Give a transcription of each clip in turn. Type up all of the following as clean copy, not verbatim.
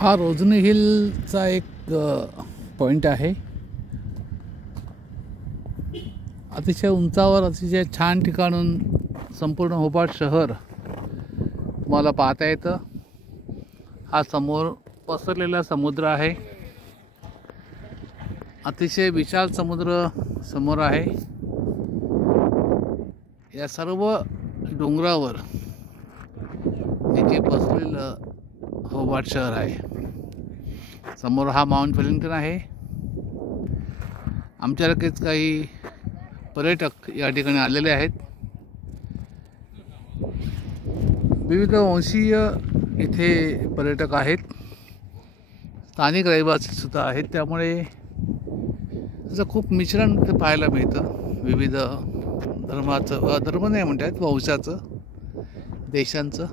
हा रोजनी हिलचा एक पॉइंट आहे। अतिशय उंचावर अतिशय छान ठिकाणून संपूर्ण होबार्ट शहर तुम्हाला पाहता येतं। हा समोर पसरलेला समुद्र आहे। अतिशय विशाल समुद्र समोर आहे। या सर्व डोंगरावर हे जे पसरलेलं होबार्ट शहर आहे। समोर हा माउंट वेलिंग्टन आहे। आमच्यासारखेच काही पर्यटक या ठिकाणी आलेले आहेत। विविध वंशीय इथे पर्यटक आहेत, स्थानिक रहिवासी सुद्धा आहेत। त्यामुळे असं खूप मिश्रण इथे पाहायला मिळतं। विविध धर्माचं, धर्म नाही म्हणतात, वंशाचं, देशांचं।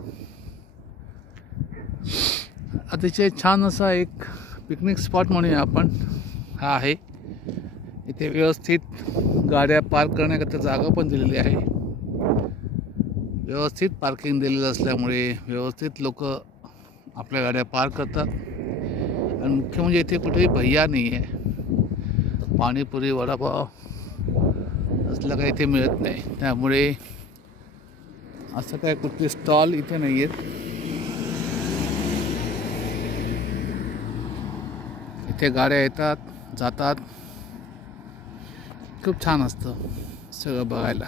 अतिशय छान असा एक पिकनिक स्पॉट म्हणूया आपण हा आहे। इथे व्यवस्थित गाड्या पार्क करण्याकरता जागा पण दिलेली आहे। व्यवस्थित पार्किंग दिलेलं असल्यामुळे व्यवस्थित लोक आपल्या गाड्या पार्क करतात। आणि मुख्य म्हणजे इथे कुठेही भैया नाही आहे। पाणीपुरी, वडापाव असलं काही इथे मिळत नाही। त्यामुळे असं काय कुठले स्टॉल इथे नाही आहेत। इथे गाड्या येतात जातात। खूप छान असतं सगळं बघायला।